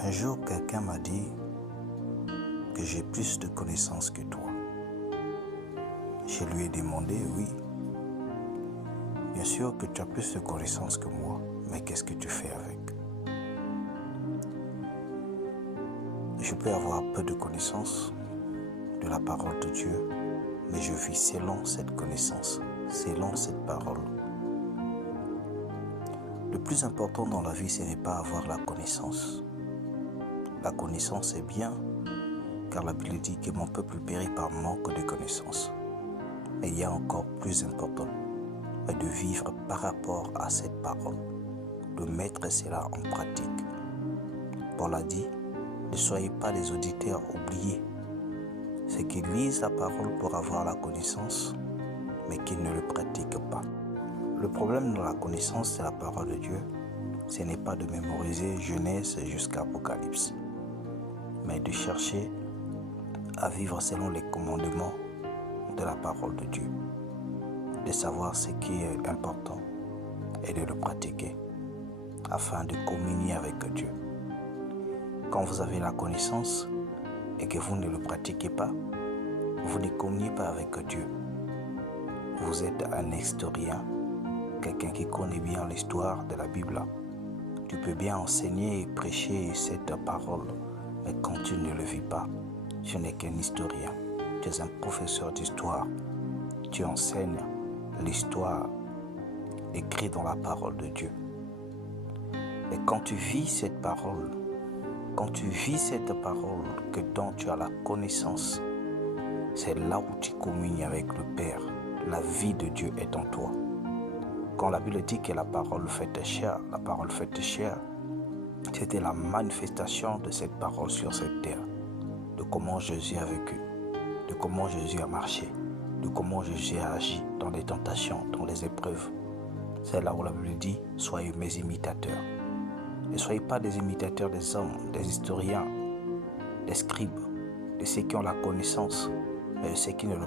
Un jour, quelqu'un m'a dit que j'ai plus de connaissances que toi. Je lui ai demandé, oui, bien sûr que tu as plus de connaissances que moi, mais qu'est-ce que tu fais avec? Je peux avoir peu de connaissances de la parole de Dieu, mais je vis selon cette connaissance, selon cette parole. Le plus important dans la vie, ce n'est pas avoir la connaissance. La connaissance est bien, car la Bible dit que mon peuple périt par manque de connaissance. Mais il y a encore plus important, de vivre par rapport à cette parole, de mettre cela en pratique. Paul a dit, ne soyez pas des auditeurs oubliés, ceux qui lisent la parole pour avoir la connaissance, mais qui ne le pratiquent pas. Le problème de la connaissance de la parole de Dieu, ce n'est pas de mémoriser Genèse jusqu'à Apocalypse, mais de chercher à vivre selon les commandements de la parole de Dieu, de savoir ce qui est important et de le pratiquer afin de communier avec Dieu. Quand vous avez la connaissance et que vous ne le pratiquez pas, vous ne communiez pas avec Dieu. Vous êtes un historien, quelqu'un qui connaît bien l'histoire de la Bible. Tu peux bien enseigner et prêcher cette parole, mais quand tu ne le vis pas, tu n'es qu'un historien. Tu es un professeur d'histoire. Tu enseignes l'histoire écrite dans la parole de Dieu. Et quand tu vis cette parole, que dont tu as la connaissance, c'est là où tu communies avec le Père. La vie de Dieu est en toi. Quand la Bible dit que la parole faite chair, c'était la manifestation de cette parole sur cette terre, de comment Jésus a vécu, de comment Jésus a marché, de comment Jésus a agi dans les tentations, dans les épreuves. C'est là où la Bible dit, soyez mes imitateurs. Ne soyez pas des imitateurs des hommes, des historiens, des scribes, de ceux qui ont la connaissance, mais de ceux qui ne le